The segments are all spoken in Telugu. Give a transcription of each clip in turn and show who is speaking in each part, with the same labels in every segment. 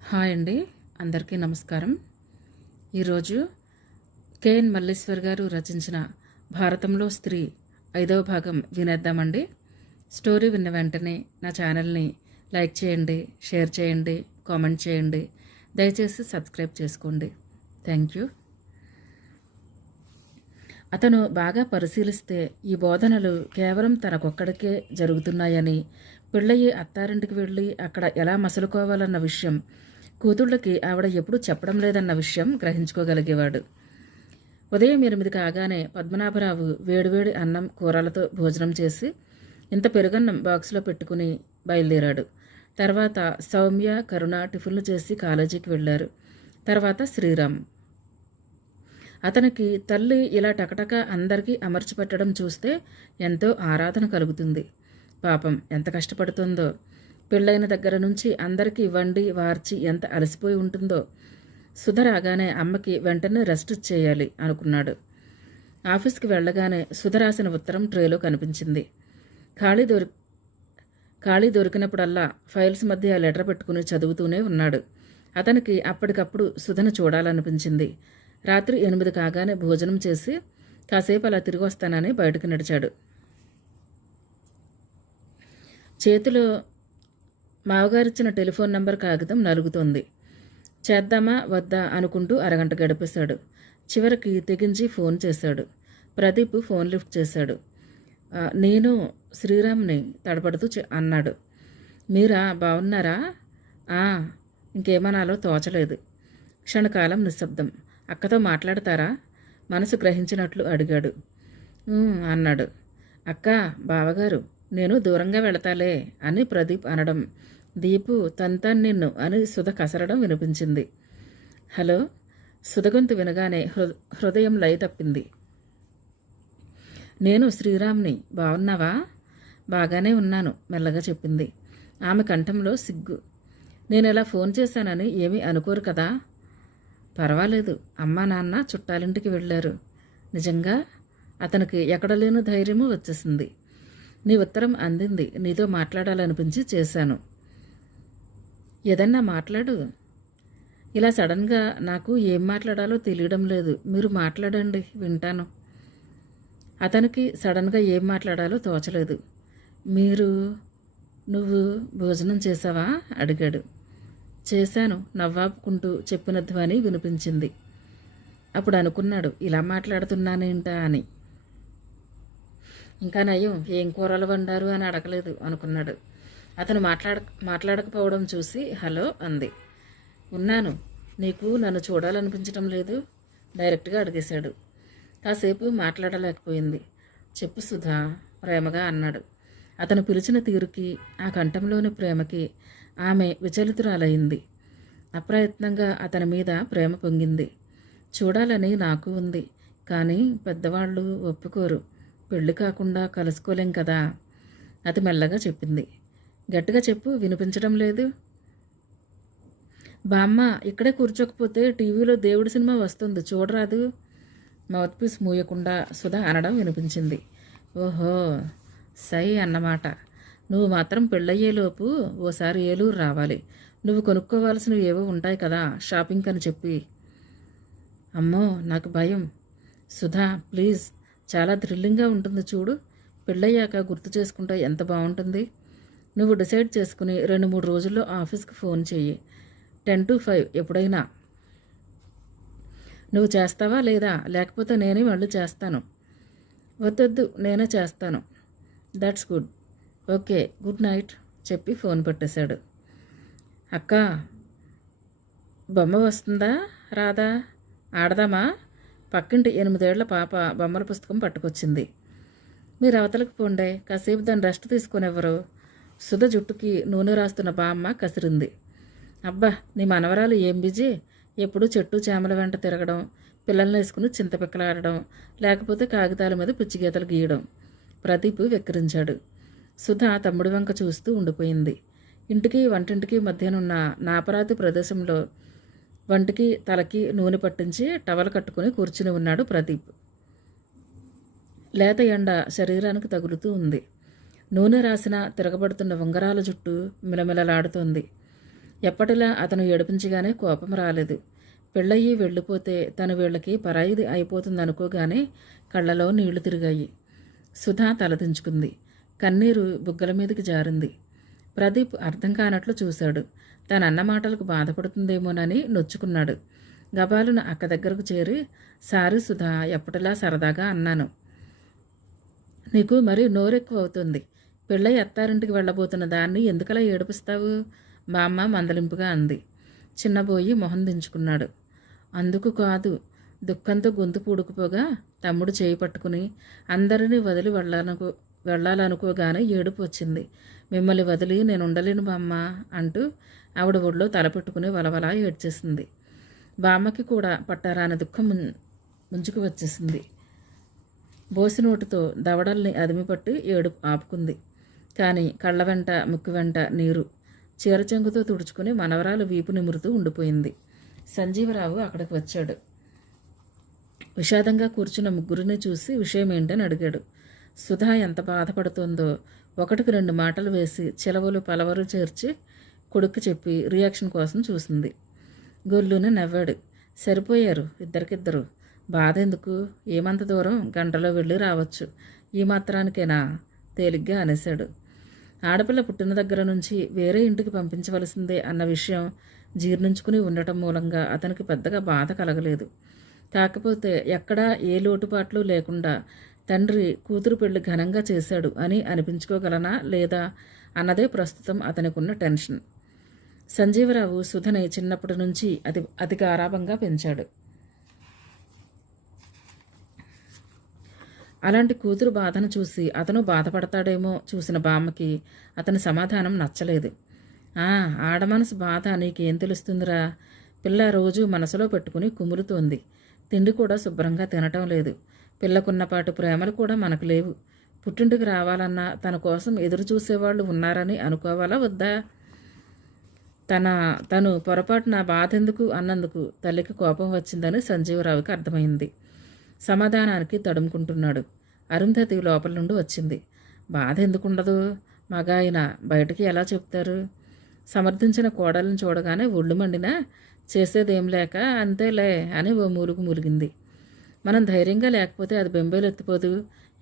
Speaker 1: హాయ్ అండి. అందరికీ నమస్కారం. ఈరోజు కేఎన్ మల్లేశ్వర్ గారు రచించిన భారతంలో స్త్రీ ఐదవ భాగం వినేద్దామండి. స్టోరీ విన్న వెంటనే నా ఛానల్ని లైక్ చేయండి షేర్ చేయండి కామెంట్ చేయండి. దయచేసి సబ్స్క్రైబ్ చేసుకోండి. Thank you. అతను బాగా పరిశీలిస్తే ఈ బోధనలు కేవలం తనకొక్కడికే జరుగుతున్నాయని పెళ్ళయి అత్తారింటికి వెళ్ళి అక్కడ ఎలా మసలుకోవాలన్న విషయం కూతుళ్ళకి ఆవిడ ఎప్పుడూ చెప్పడం లేదన్న విషయం గ్రహించుకోగలిగేవాడు. ఉదయం ఎనిమిది కాగానే పద్మనాభరావు వేడివేడి అన్నం కూరలతో భోజనం చేసి ఇంత పెరుగన్నం బాక్సులో పెట్టుకుని బయలుదేరాడు. తర్వాత సౌమ్య కరుణ టిఫిన్లు చేసి కాలేజీకి వెళ్ళారు. తర్వాత శ్రీరామ్. అతనికి తల్లి ఇలా టకటక అందరికీ అమర్చిపెట్టడం చూస్తే ఎంతో ఆరాధన కలుగుతుంది. పాపం ఎంత కష్టపడుతుందో. పెళ్ళైన దగ్గర నుంచి అందరికీ వండి వార్చి ఎంత అలసిపోయి ఉంటుందో. సుధ రాగానే అమ్మకి వెంటనే రెస్ట్ చేయాలి అనుకున్నాడు. ఆఫీస్కి వెళ్ళగానే సుధ రాసిన ఉత్తరం ట్రేలో కనిపించింది. ఖాళీ దొరి ఖాళీ దొరికినప్పుడల్లా ఫైల్స్ మధ్య లెటర్ పెట్టుకుని చదువుతూనే ఉన్నాడు. అతనికి అప్పటికప్పుడు సుధను చూడాలనిపించింది. రాత్రి ఎనిమిది కాగానే భోజనం చేసి కాసేపు అలా తిరిగి వస్తానని బయటకు నడిచాడు. చేతిలో మావగారిచ్చిన టెలిఫోన్ నంబర్ కాగితం నలుగుతోంది. చేద్దామా వద్దా అనుకుంటూ అరగంట గడిపేశాడు. చివరికి తెగించి ఫోన్ చేశాడు. ప్రదీప్ ఫోన్ లిఫ్ట్ చేశాడు. నేను శ్రీరామ్ని తడపడుతూ అన్నాడు. మీరా బాగున్నారా ఇంకేమనాలో తోచలేదు. క్షణకాలం నిశ్శబ్దం. అక్కతో మాట్లాడతారా? మనసు గ్రహించినట్లు అడిగాడు. అన్నాడు. అక్క బావగారు నేను దూరంగా వెళతాలే అని ప్రదీప్ అనడం. దీపు తంతాను నిన్ను అని సుధ కసరడం వినిపించింది. హలో? సుధగొంతు వినగానే హృ హృదయం లయ తప్పింది. నేను శ్రీరామ్ని బాగున్నావా బాగానే ఉన్నాను మెల్లగా చెప్పింది. ఆమె కంఠంలో సిగ్గు. నేను ఇలా ఫోన్ చేశానని ఏమీ అనుకోరు కదా? పర్వాలేదు అమ్మా నాన్న చుట్టాలింటికి వెళ్ళారు. నిజంగా? అతనికి ఎక్కడ లేని ధైర్యము వచ్చేసింది. నీ ఉత్తరం అందింది. నీతో మాట్లాడాలనిపించి చేశాను. ఏదన్నా మాట్లాడు. ఇలా సడన్గా నాకు ఏం మాట్లాడాలో తెలియడం లేదు. మీరు మాట్లాడండి. వింటాను. అతనికి సడన్గా ఏం మాట్లాడాలో తోచలేదు. మీరు నువ్వు భోజనం చేసావా అడిగాడు. చేశాను. నవ్వాపుకుంటూ చెప్పిన ధ్వని వినిపించింది. అప్పుడు అనుకున్నాడు ఇలా మాట్లాడుతున్నానేంటా అని. ఇంకా నయం ఏం కూరలు వండారు అని అడగలేదు అనుకున్నాడు. అతను మాట్లాడ మాట్లాడకపోవడం చూసి హలో అంది. ఉన్నాను. నీకు నన్ను చూడాలనిపించడం లేదు? డైరెక్ట్గా అడిగేశాడు. కాసేపు మాట్లాడలేకపోయింది. చెప్పు సుధా ప్రేమగా అన్నాడు. అతను పిలిచిన తీరుకి ఆ కంఠంలోని ప్రేమకి ఆమె విచలితురాలయ్యింది అప్రయత్నంగా అతని మీద ప్రేమ పొంగింది. చూడాలని నాకు ఉంది కానీ పెద్దవాళ్ళు ఒప్పుకోరు. పెళ్ళి కాకుండా కలుసుకోలేం కదా? అతి మెల్లగా చెప్పింది. గట్టిగా చెప్పు వినిపించడం లేదు. బామ్మ ఇక్కడే కూర్చోకపోతే టీవీలో దేవుడి సినిమా వస్తుంది చూడరాదు. మౌత్ పీస్ మూయకుండా సుధా అనడం వినిపించింది. ఓహో సై అన్నమాట. నువ్వు మాత్రం పెళ్ళయ్యేలోపు ఓసారి ఏలూరు రావాలి. నువ్వు కొనుక్కోవాల్సినవి ఏవో ఉంటాయి కదా షాపింగ్ అని చెప్పి. అమ్మో నాకు భయం. సుధా ప్లీజ్ చాలా థ్రిల్లింగ్గా ఉంటుంది చూడు. పెళ్ళయ్యాక గుర్తు చేసుకుంటే ఎంత బాగుంటుంది. నువ్వు డిసైడ్ చేసుకుని రెండు మూడు రోజుల్లో ఆఫీస్కి ఫోన్ చెయ్యి. టెన్ టు ఫైవ్ ఎప్పుడైనా. నువ్వు చేస్తావా లేదా? లేకపోతే నేనే మళ్ళీ చేస్తాను. వద్దొద్దు నేనే చేస్తాను. That's good okay good night చెప్పి ఫోన్ పెట్టేశాడు. అక్క బొమ్మ వస్తుందా? రాదా? ఆడదామా? పక్కింటి ఎనిమిదేళ్ళ పాప బొమ్మల పుస్తకం పట్టుకొచ్చింది. మీరు అవతలకు పోండే కాసేపు దాన్ని రెస్ట్ తీసుకునేవ్వరు. సుధ జుట్టుకి నూనె రాస్తున్న బామ్మ కసిరింది. అబ్బా నీ మనవరాలు ఏం బిజీ? ఎప్పుడు చెట్టు చేమల వెంట తిరగడం పిల్లల్ని వేసుకుని చింతపిక్కలాడడం లేకపోతే కాగితాల మీద పిచ్చిగీతలు గీయడం ప్రదీప్ వెక్కిరించాడు. సుధ తమ్ముడి వంక చూస్తూ ఉండిపోయింది. ఇంటికి వంటింటికి మధ్యనున్న నాపరాతి ప్రదేశంలో వంటికి తలకి నూనె పట్టించి టవల్ కట్టుకుని కూర్చుని ఉన్నాడు ప్రదీప్. లేత ఎండ శరీరానికి తగులుతూ ఉంది. నూనె రాసిన తిరగబడుతున్న ఉంగరాల జుట్టు మిలమిలలాడుతోంది. ఎప్పటిలా అతను ఏడిపించగానే కోపం రాలేదు. పెళ్ళయ్యి వెళ్ళిపోతే తను వీళ్ళకి పరాయిది అయిపోతుందనుకోగానే కళ్ళలో నీళ్ళు తిరిగాయి. సుధా తలదించుకుంది కన్నీరు బుగ్గల మీదకి జారింది. ప్రదీప్ అర్థం కానట్లు చూశాడు. తన అన్న మాటలకు బాధపడుతుందేమోనని నొచ్చుకున్నాడు. గబాలును అక్క దగ్గరకు చేరి సారీ సుధా ఎప్పటిలా సరదాగా అన్నాను. నీకు మరి నోరెక్కువ అవుతుంది పెళ్ళై అత్తారింటికి వెళ్ళబోతున్న దాన్ని ఎందుకలా ఏడిపిస్తావు? అమ్మ మందలింపుగా అంది. చిన్నబోయి మొహం దించుకున్నాడు. అందుకు కాదు. దుఃఖంతో గొంతు పూడుకుపోగా తమ్ముడు చేయి పట్టుకుని అందరినీ వదిలి వెళ్ళాలనుకో వెళ్ళాలనుకోగానే ఏడుపు వచ్చింది. మిమ్మల్ని వదిలి నేను ఉండలేను బామ్మ అంటూ ఆవిడ ఒడిలో తలపెట్టుకుని వలవలా ఏడ్చేసింది. బామ్మకి కూడా పట్టారాని దుఃఖం ముంచుకు వచ్చేసింది. బోసినోటుతో దవడల్ని అదిమిపట్టి ఏడుపు ఆపుకుంది. కానీ కళ్ళ వెంట ముక్కు వెంట నీరు చీరచెంగుతో తుడుచుకుని మనవరాలు వీపు నిమురుతూ ఉండిపోయింది. సంజీవరావు అక్కడికి వచ్చాడు. విషాదంగా కూర్చున్న ముగ్గురిని చూసి విషయం ఏంటని అడిగాడు. సుధా ఎంత బాధపడుతోందో ఒకటికి రెండు మాటలు వేసి చిలవలు పలవరు చేర్చి కొడుకు చెప్పి రియాక్షన్ కోసం చూసింది. గొల్లుని నవ్వాడు. సరిపోయారు ఇద్దరికిద్దరు. బాధ ఎందుకు? ఏమంత దూరం గంటలో వెళ్ళి రావచ్చు. ఈ మాత్రానికేనా? తేలిగ్గా అనేశాడు. ఆడపిల్ల పుట్టిన దగ్గర నుంచి వేరే ఇంటికి పంపించవలసిందే అన్న విషయం జీర్ణించుకుని ఉండటం మూలంగా అతనికి పెద్దగా బాధ కలగలేదు. కాకపోతే ఎక్కడా ఏ లోటుపాట్లు లేకుండా తండ్రి కూతురు పెళ్ళి ఘనంగా చేశాడు అని అనిపించుకోగలనా లేదా అన్నదే ప్రస్తుతం అతనికున్న టెన్షన్. సంజీవరావు సుధని చిన్నప్పటి నుంచి అది అతి గారాభంగా పెంచాడు. అలాంటి కూతురు బాధను చూసి అతను బాధపడతాడేమో చూసిన బామ్మకి అతని సమాధానం నచ్చలేదు. ఆ ఆడమనసు బాధ నీకేం తెలుస్తుందిరా? పిల్ల రోజు మనసులో పెట్టుకుని కుములుతోంది తిండి కూడా శుభ్రంగా తినటం లేదు. పిల్లకున్నపాటు ప్రేమలు కూడా మనకు లేవు. పుట్టింటికి రావాలన్నా తన కోసం ఎదురు చూసేవాళ్ళు ఉన్నారని అనుకోవాలా వద్దా? తన తను పొరపాటున బాధెందుకు అన్నందుకు తల్లికి కోపం వచ్చిందని సంజీవరావుకి అర్థమైంది. సమాధానానికి తడుముకుంటున్నాడు. అరుంధతి లోపల నుండి వచ్చింది. బాధ ఎందుకుండదు? మగాయన బయటికి ఎలా చెప్తారు? సమర్థించిన కోడలను చూడగానే ఒళ్ళు మండినా చేసేదేం లేక అంతేలే అని ఓ మూలుగు మూలిగింది మనం ధైర్యంగా లేకపోతే అది బెంబేలు ఎత్తిపోదు.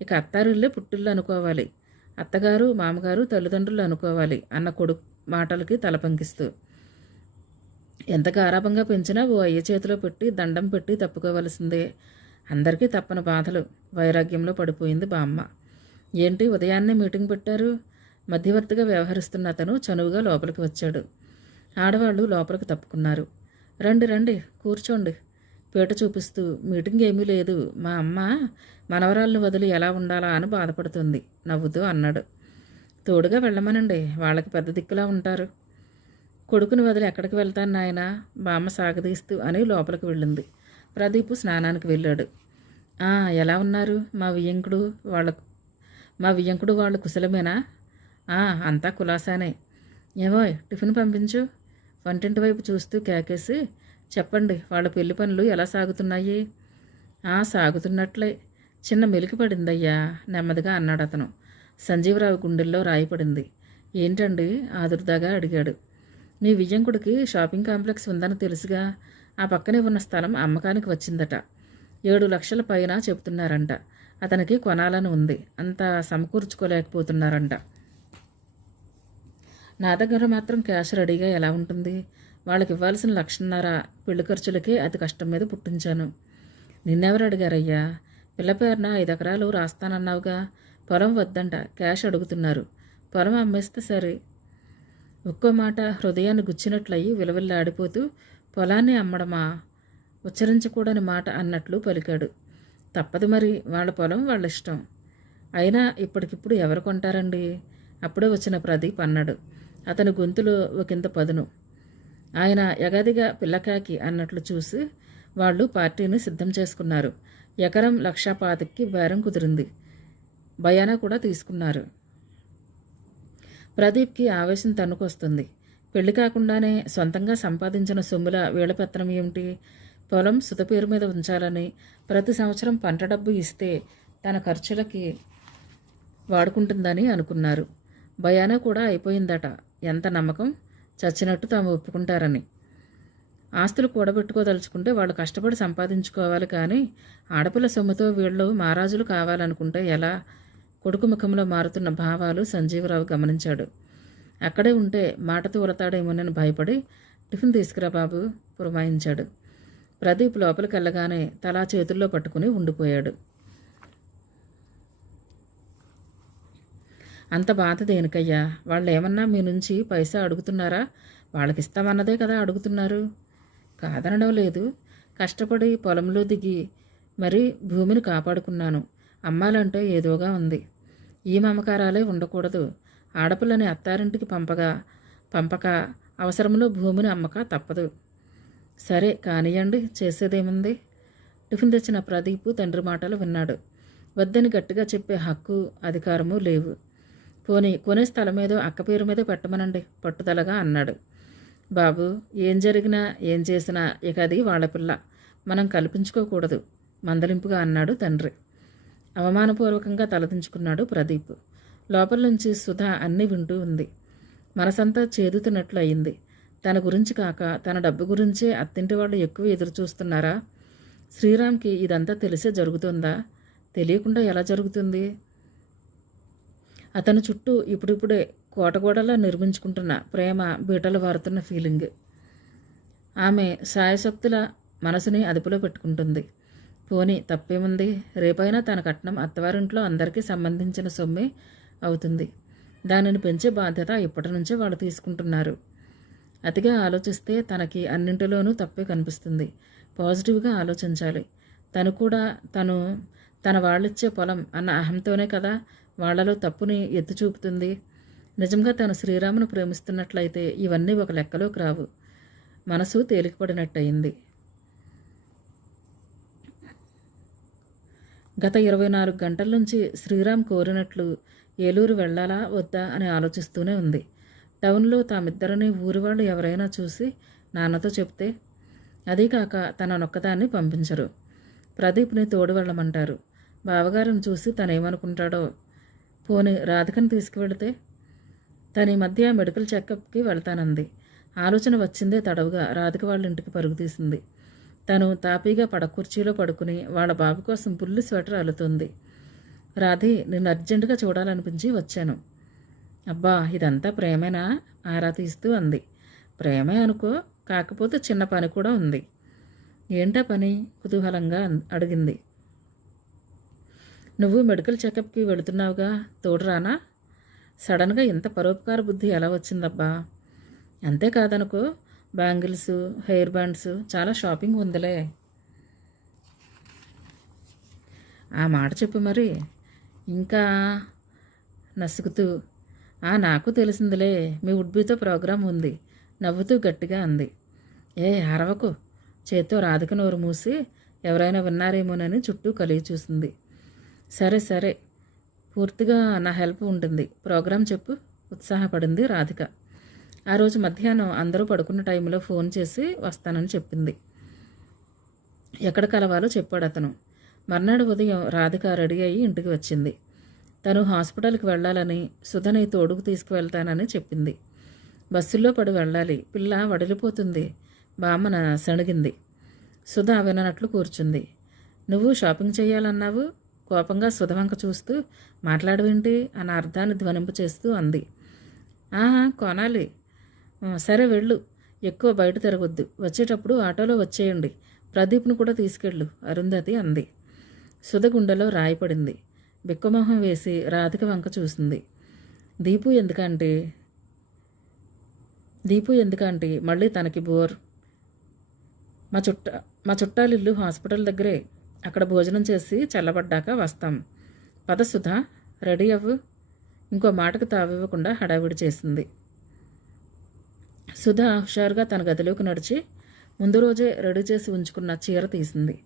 Speaker 1: ఇక అత్తారిల్లే పుట్టిల్లు అనుకోవాలి. అత్తగారు మామగారు తల్లిదండ్రులు అనుకోవాలి అన్న కొడుకు మాటలకి తలపంకిస్తూ. ఎంత గారాభంగా పెంచినా ఓ అయ్య చేతిలో పెట్టి దండం పెట్టి తప్పుకోవలసిందే. అందరికీ తప్పని బాధలు వైరాగ్యంలో పడిపోయింది బామ్మ. ఏంటి ఉదయాన్నే మీటింగ్ పెట్టారు? మధ్యవర్తిగా వ్యవహరిస్తున్న అతను చనువుగా లోపలికి వచ్చాడు. ఆడవాళ్ళు లోపలికి తప్పుకున్నారు. రండి రండి కూర్చోండి. పీట చూపిస్తూ మీటింగ్ ఏమీ లేదు. మా అమ్మ మనవరాలను వదిలి ఎలా ఉండాలా అని బాధపడుతుంది. నవ్వుతూ అన్నాడు. తోడుగా వెళ్ళమనండి. వాళ్ళకి పెద్ద దిక్కులా ఉంటారు. కొడుకుని వదిలి ఎక్కడికి వెళ్తాను నాయనా? బామ్మ సాగదీస్తూ అని లోపలికి వెళ్ళింది. ప్రదీప్ స్నానానికి వెళ్ళాడు. "ఆ, ఎలా ఉన్నారు? మా వియ్యంకుడు వాళ్ళ మా వియ్యంకుడు వాళ్ళు కుశలమేనా? "ఆ, అంతా కులాసానే. ఏమో టిఫిన్ పంపించు. వంటింటి వైపు చూస్తూ కేకేసి చెప్పండి వాళ్ళ పెళ్ళి పనులు ఎలా సాగుతున్నాయి? "ఆ, సాగుతున్నట్లే. చిన్న మెలికి పడిందయ్యా నెమ్మదిగా అన్నాడు అతను సంజీవరావు గుండెల్లో రాయిపడింది ఏంటండి? ఆదుర్దాగా అడిగాడు. మీ విజయంకుడికి షాపింగ్ కాంప్లెక్స్ ఉందని తెలుసుగా. ఆ పక్కనే ఉన్న స్థలం అమ్మకానికి వచ్చిందట. ఏడు లక్షల పైన చెబుతున్నారంట. అతనికి కొనాలని ఉంది. అంత సమకూర్చుకోలేకపోతున్నారంట. నా దగ్గర మాత్రం క్యాష్ రెడీగా ఎలా ఉంటుంది? వాళ్ళకి ఇవ్వాల్సిన లక్షన్నర పెళ్ళి ఖర్చులకే అతి కష్టం మీద పుట్టించాను. నిన్నెవరు అడిగారయ్యా? పిల్ల పేరున ఐదు ఎకరాలు రాస్తానన్నావుగా. పొలం వద్దంట క్యాష్ అడుగుతున్నారు. పొలం అమ్మేస్తే సరే. ఒక్కో మాట హృదయాన్ని గుచ్చినట్లయి విలవిల్లాడిపోతూ పొలాన్ని అమ్మడమా? ఉచ్చరించకూడని మాట అన్నట్లు పలికాడు. తప్పదు మరి వాళ్ళ పొలం వాళ్ళ ఇష్టం. అయినా ఇప్పటికిప్పుడు ఎవరు కొంటారండి? అప్పుడే వచ్చిన ప్రదీప్ అన్నాడు. అతని గొంతులో ఒకంత పదును. ఆయన యగాదిగా పిల్లకాకి అన్నట్లు చూసి వాళ్ళు పార్టీని సిద్ధం చేసుకున్నారు. ఎకరం లక్షా పాతికి బేరం కుదిరింది. భయానా కూడా తీసుకున్నారు. ప్రదీప్కి ఆవేశం తన్నుకొస్తుంది. పెళ్ళి కాకుండానే సొంతంగా సంపాదించిన సొమ్ముల వీళ్ళపెత్తనం ఏమిటి? పొలం సుత పేరు మీద ఉంచాలని ప్రతి సంవత్సరం పంట డబ్బు ఇస్తే తన ఖర్చులకి వాడుకుంటుందని అనుకున్నారు. భయానా కూడా అయిపోయిందట. ఎంత నమ్మకం? చచ్చినట్టు తాము ఒప్పుకుంటారని. ఆస్తులు కూడబెట్టుకోదలుచుకుంటే వాళ్ళు కష్టపడి సంపాదించుకోవాలి కానీ ఆడపిల్ల సొమ్ముతో వీళ్ళు మహారాజులు కావాలనుకుంటే ఎలా? కొడుకు ముఖంలో మారుతున్న భావాలు సంజీవరావు గమనించాడు. అక్కడే ఉంటే మాటతో ఉరతాడేమోనని భయపడి టిఫిన్ తీసుకురా బాబు పురమాయించాడు. ప్రదీప్ లోపలికి వెళ్ళగానే తలా చేతుల్లో పట్టుకుని ఉండిపోయాడు. అంత బాధ దేనికయ్యా? వాళ్ళు ఏమన్నా మీ నుంచి పైసా అడుగుతున్నారా? వాళ్ళకి ఇస్తామన్నదే కదా అడుగుతున్నారు. కాదనడం లేదు. కష్టపడి పొలంలో దిగి మరి భూమిని కాపాడుకున్నాను. అమ్మాలంటే ఏదోగా ఉంది. ఈ మమకారాలే ఉండకూడదు. ఆడపిల్లని అత్తారింటికి పంపగా పంపక అవసరంలో భూమిని అమ్మక తప్పదు. సరే కానియండి చేసేదేముంది? టిఫిన్ తెచ్చిన ప్రదీప్ తండ్రి మాటలు విన్నాడు. వద్దని గట్టిగా చెప్పే హక్కు అధికారము లేవు. పోనీ కొనే స్థలం ఏదో అక్క పేరు మీద పెట్టమనండి పట్టుదలగా అన్నాడు. బాబు ఏం జరిగినా ఏం చేసినా ఇక అది వాళ్ళ పిల్ల. మనం కల్పించుకోకూడదు మందలింపుగా అన్నాడు తండ్రి. అవమానపూర్వకంగా తలదించుకున్నాడు ప్రదీప్. లోపల నుంచి సుధా అన్నీ వింటూ ఉంది. మనసంతా చేదుతున్నట్లు అయింది తన గురించి కాక తన డబ్బు గురించే అత్తింటి వాళ్ళు ఎక్కువ ఎదురు చూస్తున్నారా శ్రీరామ్కి ఇదంతా తెలిసే జరుగుతుందా? తెలియకుండా ఎలా జరుగుతుంది? అతని చుట్టూ ఇప్పుడిప్పుడే కోటగోడలా నిర్మించుకుంటున్న ప్రేమ బీటలు వారుతున్న ఫీలింగ్. ఆమె సాయశక్తుల మనసుని అదుపులో పెట్టుకుంటుంది. పోనీ తప్పేముంది? రేపైనా తన కట్నం అత్తవారింట్లో అందరికీ సంబంధించిన సొమ్మే అవుతుంది. దానిని పెంచే బాధ్యత ఇప్పటి నుంచే వాళ్ళు తీసుకుంటున్నారు. అతిగా ఆలోచిస్తే తనకి అన్నింటిలోనూ తప్పే కనిపిస్తుంది. పాజిటివ్గా ఆలోచించాలి. తను కూడా తను తన వాళ్ళిచ్చే పొలం అన్న అహంతోనే కదా వాళ్ళలో తప్పుని ఎత్తి చూపుతుంది. నిజంగా తను శ్రీరామును ప్రేమిస్తున్నట్లయితే ఇవన్నీ ఒక లెక్కలోకి రావు. మనసు తేలికపడినట్టయింది. గత ఇరవై నాలుగు గంటల నుంచి శ్రీరామ్ కోరినట్లు ఏలూరు వెళ్ళాలా వద్దా అని ఆలోచిస్తూనే ఉంది. టౌన్లో తామిద్దరిని ఊరి వాళ్ళు ఎవరైనా చూసి నాన్నతో చెప్తే అదీ కాక తన నొక్కదాన్ని పంపించరు. ప్రదీప్ని తోడు వెళ్ళమంటారు. బావగారిని చూసి తనేమనుకుంటాడో? పోని రాధికను తీసుకువెళితే? తన ఈ మధ్య మెడికల్ చెకప్కి వెళ్తానంది. ఆలోచన వచ్చిందే తడవుగా రాధిక వాళ్ళ ఇంటికి పరుగు తీసింది. తను తాపీగా పడకుర్చీలో పడుకుని వాళ్ళ బాబు కోసం పుల్లు స్వెటర్ అల్లుతుంది. రాధే నిన్ను అర్జెంటుగా చూడాలనిపించి వచ్చాను. అబ్బా ఇదంతా ప్రేమేనా? ఆరా తీస్తూ అంది. ప్రేమే అనుకో కాకపోతే చిన్న పని కూడా ఉంది. ఏంటా పని? కుతూహలంగా అడిగింది. నువ్వు మెడికల్ చెకప్కి వెళుతున్నావుగా? తోడురానా? సడన్గా ఇంత పరోపకార బుద్ధి ఎలా వచ్చిందబ్బా? అంతేకాదనుకో బ్యాంగిల్స్ హెయిర్ బ్యాండ్స్ చాలా షాపింగ్ ఉందిలే. ఆ మాట చెప్పు మరి. ఇంకా నసుగుతూ ఆ నాకు తెలిసిందిలే. మీ ఉడ్బీతో ప్రోగ్రాం ఉంది. నవ్వుతూ గట్టిగా అంది. ఏ అరవకు. చేత్తో రాధిక నోరు మూసి ఎవరైనా విన్నారేమోనని చుట్టూ కలిగి చూసింది. సరే సరే. పూర్తిగా నా హెల్ప్ ఉంటుంది. ప్రోగ్రాం చెప్పు. ఉత్సాహపడింది రాధిక. ఆ రోజు మధ్యాహ్నం అందరూ పడుకున్న టైంలో ఫోన్ చేసి వస్తానని చెప్పింది. ఎక్కడ కలవాలో చెప్పాడు అతను. మర్నాడు ఉదయం రాధిక రెడీ అయ్యి ఇంటికి వచ్చింది. తను హాస్పిటల్కి వెళ్ళాలని సుధని తోడుకు తీసుకువెళ్తానని చెప్పింది. బస్సుల్లో పడి వెళ్ళాలి. పిల్ల వడిలిపోతుంది. బామ్మన సణిగింది సుధ విననట్లు కూర్చుంది. నువ్వు షాపింగ్ చేయాలన్నావు? కోపంగా సుధవంక చూస్తూ మాట్లాడవేంటి? అన్న అర్థాన్ని ధ్వనింపు చేస్తూ అంది. ఆహా కొనాలి. సరే వెళ్ళు. ఎక్కువ బయట తిరగొద్దు. వచ్చేటప్పుడు ఆటోలో వచ్చేయండి. ప్రదీప్ను కూడా తీసుకెళ్ళు అరుంధతి అంది. సుధ రాయిపడింది రాయపడింది. బిక్కమొహం వేసి రాధిక వంక చూసింది. దీపు ఎందుకంటే? దీపు ఎందుకంటే? మళ్ళీ తనకి బోర్. మా చుట్ట మా చుట్టాలిల్లు హాస్పిటల్ దగ్గరే. అక్కడ భోజనం చేసి చల్లబడ్డాక వస్తాం. పద సుధా రెడీ అవ్వు. ఇంకో మాటకు తావివ్వకుండా హడావిడి చేసింది. సుధా హుషారుగా తన గదిలోకి నడిచి ముందు రోజే రెడీ చేసి ఉంచుకున్న చీర తీసింది.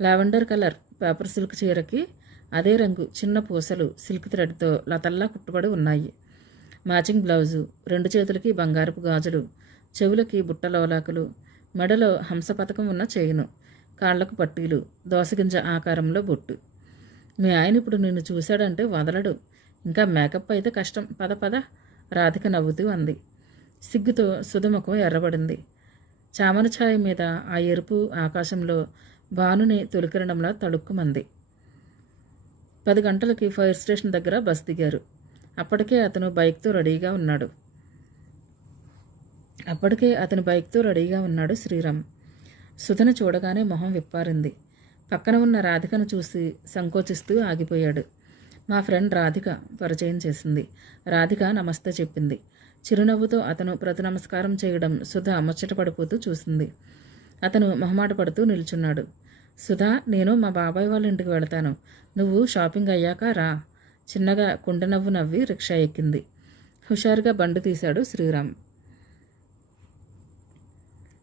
Speaker 1: లావెండర్ కలర్ పేపర్ సిల్క్ చీరకి అదే రంగు చిన్న పూసలు సిల్క్ థ్రెడ్తో లతల్లా కుట్టుబడి ఉన్నాయి. మ్యాచింగ్ బ్లౌజు రెండు చేతులకి బంగారపు గాజులు చెవులకి బుట్టలోలాకులు మెడలో హంస పథకం ఉన్న చేయును కాళ్ళకు పట్టీలు దోసగింజ ఆకారంలో బొట్టు. మీ ఆయన ఇప్పుడు నిన్ను చూశాడంటే వదలడు. ఇంకా మేకప్ అయితే కష్టం. పద పద. రాధిక నవ్వుతూ అంది. సిగ్గుతో సుధముఖం ఎర్రబడింది. చామన ఛాయ మీద ఆ ఎరుపు ఆకాశంలో భానుని తొలికిరణంలా తడుక్కుమంది. పది గంటలకి ఫైర్ స్టేషన్ దగ్గర బస్ దిగారు. అప్పటికే అతను బైక్తో రెడీగా ఉన్నాడు. అప్పటికే అతని బైక్తో రెడీగా ఉన్నాడు శ్రీరామ్. సుధను చూడగానే మొహం విప్పారింది. పక్కన ఉన్న రాధికను చూసి సంకోచిస్తూ ఆగిపోయాడు. మా ఫ్రెండ్ రాధిక పరిచయం చేసింది. రాధిక నమస్తే చెప్పింది. చిరునవ్వుతో అతను ప్రతినమస్కారం చేయడం సుధా ముచ్చట పడిపోతూ చూసింది. అతను మొహమాట పడుతూ నిల్చున్నాడు. సుధా నేను మా బాబాయ్ వాళ్ళ ఇంటికి వెళతాను. నువ్వు షాపింగ్ అయ్యాక రా. చిన్నగా కుండనవ్వు నవ్వి రిక్షా ఎక్కింది. హుషారుగా బండి తీశాడు శ్రీరామ్.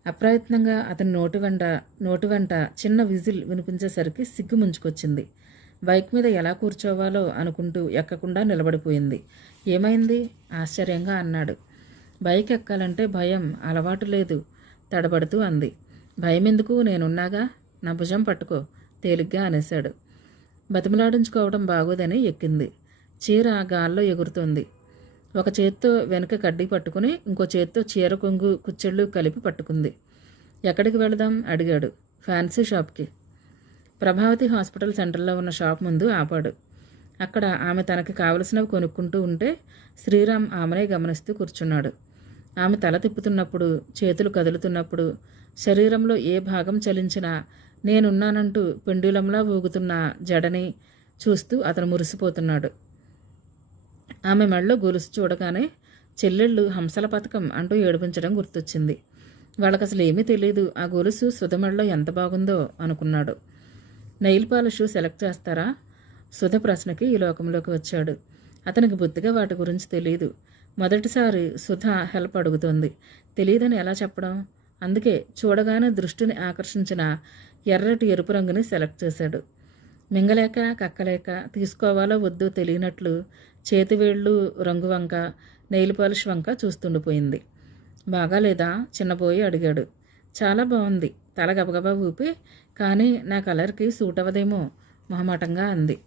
Speaker 1: అప్రయత్నంగా అతని నోటి వెంట నోటి వెంట చిన్న విజిల్ వినిపించేసరికి సిగ్గు ముంచుకొచ్చింది. బైక్ మీద ఎలా కూర్చోవాలో అనుకుంటూ ఎక్కకుండా నిలబడిపోయింది. ఏమైంది? ఆశ్చర్యంగా అన్నాడు. బైక్ ఎక్కాలంటే భయం అలవాటు లేదు తడబడుతూ అంది. భయం ఎందుకు నేనున్నాగా? నా భుజం పట్టుకో తేలిగ్గా అనేశాడు. బతిమలాడించుకోవడం బాగోదని ఎక్కింది. చీర గాల్లో ఎగురుతోంది. ఒక చేత్తో వెనక కడ్డీ పట్టుకుని ఇంకో చేత్తో చీర కొంగు కుచ్చెళ్ళు కలిపి పట్టుకుంది. ఎక్కడికి వెళదాం? అడిగాడు. ఫ్యాన్సీ షాప్కి. ప్రభావతి హాస్పిటల్ సెంటర్లో ఉన్న షాప్ ముందు ఆపాడు. అక్కడ ఆమె తనకి కావలసినవి కొనుక్కుంటూ ఉంటే శ్రీరామ్ ఆమెనే గమనిస్తూ కూర్చున్నాడు. ఆమె తల తిప్పుతున్నప్పుడు చేతులు కదులుతున్నప్పుడు శరీరంలో ఏ భాగం చలించినా నేనున్నానంటూ పెండులంలా ఊగుతున్న జడని చూస్తూ అతను మురిసిపోతున్నాడు. ఆమె మెడలో గొలుసు చూడగానే చెల్లెళ్ళు హంసల పథకం అంటూ ఏడిపించడం గుర్తొచ్చింది. వాళ్ళకి అసలు ఏమీ తెలియదు ఆ గొలుసు సుధమెళ్ళలో ఎంత బాగుందో అనుకున్నాడు. నెయిల్ పాలిష్ సెలెక్ట్ చేస్తారా? సుధ ప్రశ్నకి ఈ లోకంలోకి వచ్చాడు. అతనికి బుద్ధిగా వాటి గురించి తెలియదు మొదటిసారి సుధ హెల్ప్ అడుగుతోంది. తెలియదని ఎలా చెప్పడం? అందుకే చూడగానే దృష్టిని ఆకర్షించిన ఎర్రటి ఎరుపు రంగుని సెలెక్ట్ చేశాడు. మింగలేక కక్కలేక తీసుకోవాలో వద్దు తెలియనట్లు చేతివేళ్ళు రంగు వంక నెయిల్ పాలిష్ వంక చూస్తుండిపోయింది. బాగాలేదా చిన్నపోయి అడిగాడు. చాలా బాగుంది తల గబగబా ఊపి కానీ నా కలర్కి సూట్ అవ్వదేమో మొహమాటంగా అంది.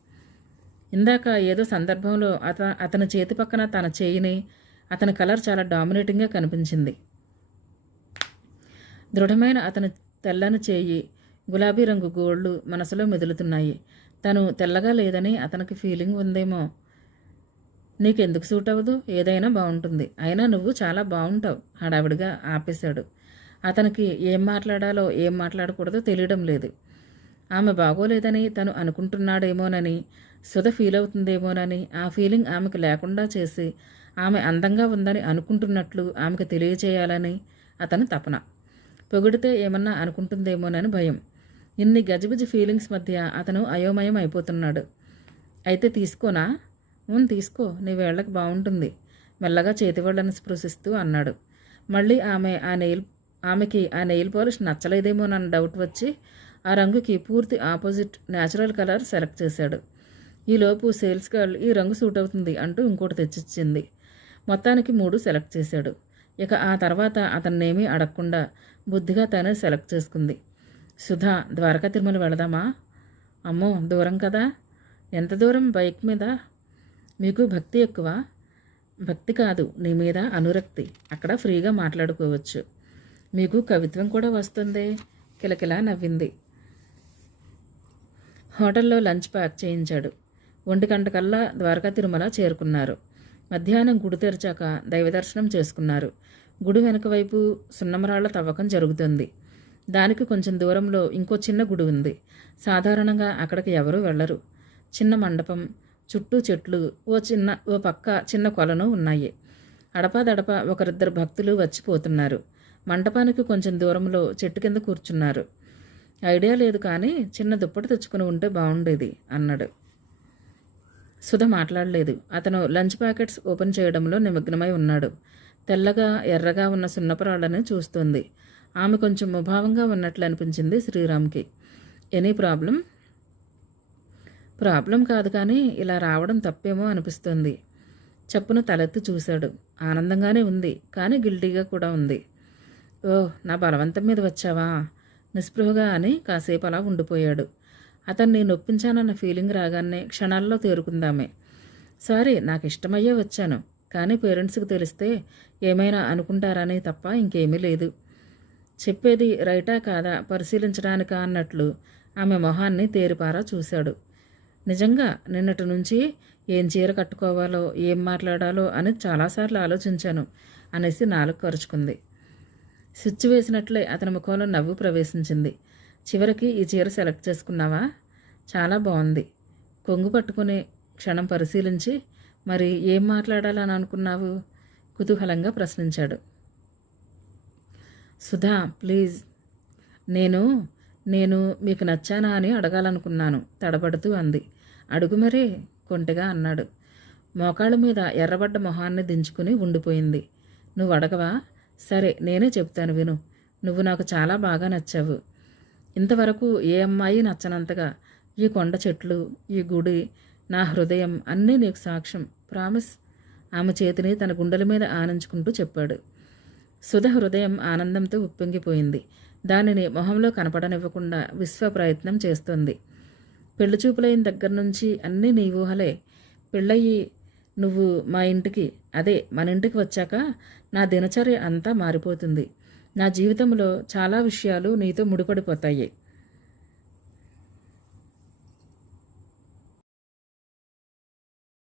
Speaker 1: ఇందాక ఏదో సందర్భంలో అత అతని చేతి పక్కన తన చేయిని అతని కలర్ చాలా డామినేటింగ్గా కనిపించింది. దృఢమైన అతని తెల్లని చేయి గులాబీ రంగు గోళ్ళు మనసులో మెదులుతున్నాయి. తను తెల్లగా లేదని అతనికి ఫీలింగ్ ఉందేమో? నీకెందుకు సూట్ అవ్వదు? ఏదైనా బాగుంటుంది. అయినా నువ్వు చాలా బాగుంటావు హడావిడిగా ఆపేశాడు. అతనికి ఏం మాట్లాడాలో ఏం మాట్లాడకూడదో తెలియడం లేదు. ఆమె బాగోలేదని తను అనుకుంటున్నాడేమోనని సుధ ఫీల్ అవుతుందేమోనని ఆ ఫీలింగ్ ఆమెకు లేకుండా చేసి ఆమె అందంగా ఉందని అనుకుంటున్నట్లు ఆమెకు తెలియచేయాలని అతని తపన. పొగిడితే ఏమన్నా అనుకుంటుందేమోనని భయం. ఇన్ని గజిబిజి ఫీలింగ్స్ మధ్య అతను అయోమయం అయిపోతున్నాడు. అయితే తీసుకోనా? ఉన్ తీసుకో నీ వేళ్ళకి బాగుంటుంది. మెల్లగా చేతివాళ్ళని స్పృశిస్తూ అన్నాడు. మళ్ళీ ఆమె ఆ నెయిల్ ఆమెకి ఆ నెయిల్ పాలిష్ నచ్చలేదేమోనన్న డౌట్ వచ్చి ఆ రంగుకి పూర్తి ఆపోజిట్ న్యాచురల్ కలర్ సెలెక్ట్ చేశాడు. ఈలోపు సేల్స్ గర్ల్ ఈ రంగు సూట్ అవుతుంది అంటూ ఇంకోటి తెచ్చిచ్చింది. మొత్తానికి మూడు సెలెక్ట్ చేశాడు. ఇక ఆ తర్వాత అతన్నేమీ అడగకుండా బుద్ధిగా తనే సెలెక్ట్ చేసుకుంది. సుధా ద్వారకా తిరుమల వెళదామా? అమ్మో దూరం కదా. ఎంత దూరం? బైక్ మీద? మీకు భక్తి ఎక్కువ? భక్తి కాదు నీ మీద అనురక్తి. అక్కడ ఫ్రీగా మాట్లాడుకోవచ్చు. మీకు కవిత్వం కూడా వస్తుంది. కిలకిలా నవ్వింది. హోటల్లో లంచ్ ప్యాక్ చేయించాడు. ఒంటి గంటకల్లా ద్వారకా తిరుమల చేరుకున్నారు. మధ్యాహ్నం గుడి తెరిచాక దైవదర్శనం చేసుకున్నారు. గుడి వెనుక వైపు సున్నమరాళ్ళ తవ్వకం జరుగుతుంది. దానికి కొంచెం దూరంలో ఇంకో చిన్న గుడి ఉంది. సాధారణంగా అక్కడికి ఎవరూ వెళ్ళరు. చిన్న మండపం చుట్టూ చెట్లు ఓ చిన్న ఓ పక్క చిన్న కొలను ఉన్నాయి. అడపాదడప ఒకరిద్దరు భక్తులు వచ్చిపోతున్నారు. మంటపానికి కొంచెం దూరంలో చెట్టు కింద కూర్చున్నారు. ఐడియా లేదు కానీ చిన్న దుప్పటి తెచ్చుకుని ఉంటే బాగుండేది అన్నాడు. సుధ మాట్లాడలేదు. అతను లంచ్ ప్యాకెట్స్ ఓపెన్ చేయడంలో నిమగ్నమై ఉన్నాడు. తెల్లగా ఎర్రగా ఉన్న సున్నపురాళ్ళని చూస్తుంది. ఆమె కొంచెం ముభావంగా ఉన్నట్లు అనిపించింది శ్రీరామ్కి. Any problem? ప్రాబ్లం కాదు కానీ ఇలా రావడం తప్పేమో అనిపిస్తుంది. చప్పున తలెత్తి చూశాడు. ఆనందంగానే ఉంది కానీ గిల్టీగా కూడా ఉంది. ఓ నా బలవంతం మీద వచ్చావా? నిస్పృహగా అని కాసేపు అలా ఉండిపోయాడు. అతన్ని నొప్పించానన్న ఫీలింగ్ రాగానే క్షణాల్లో తేరుకుందామే. సారీ నాకు ఇష్టమయ్యే వచ్చాను. కానీ పేరెంట్స్కి తెలిస్తే ఏమైనా అనుకుంటారని తప్ప ఇంకేమీ లేదు. చెప్పేది రైటా కాదా పరిశీలించడానికా అన్నట్లు ఆమె మొహాన్ని తేరిపారా చూశాడు. నిజంగా నిన్నటి నుంచి ఏం చీర కట్టుకోవాలో ఏం మాట్లాడాలో అని చాలాసార్లు ఆలోచించాను అనేసి నాలుగు ఖర్చుకుంది స్విచ్ వేసినట్లే అతని ముఖంలో నవ్వు ప్రవేశించింది. చివరికి ఈ చీర సెలెక్ట్ చేసుకున్నావా? చాలా బాగుంది కొంగు పట్టుకుని క్షణం పరిశీలించి మరి ఏం మాట్లాడాలని అనుకున్నావు? కుతూహలంగా ప్రశ్నించాడు. సుధా ప్లీజ్. నేను నేను మీకు నచ్చానా అని అడగాలనుకున్నాను. తడబడుతూ అంది. అడుగు మరే కొంటగా అన్నాడు. మోకాళ్ళ మీద ఎర్రబడ్డ మొహాన్ని దించుకుని ఉండిపోయింది. నువ్వు అడగవా సరే నేనే చెప్తాను విను. నువ్వు నాకు చాలా బాగా నచ్చావు. ఇంతవరకు ఏ అమ్మాయి నచ్చనంతగా ఈ కొండ చెట్లు ఈ గుడి నా హృదయం అన్నీ నీకు సాక్ష్యం. ప్రామిస్. ఆమె చేతిని తన గుండెల మీద ఆనంచుకుంటూ చెప్పాడు. సుధ హృదయం ఆనందంతో ఉప్పొంగిపోయింది. దానిని మొహంలో కనపడనివ్వకుండా విశ్వ ప్రయత్నం చేస్తుంది. పెళ్ళి చూపులైన దగ్గర నుంచి అన్నీ నీ ఊహలే. పెళ్ళయి నువ్వు మా ఇంటికి అదే మన ఇంటికి వచ్చాక నా దినచర్య అంతా మారిపోతుంది. నా జీవితంలో చాలా విషయాలు నీతో ముడిపడిపోతాయి.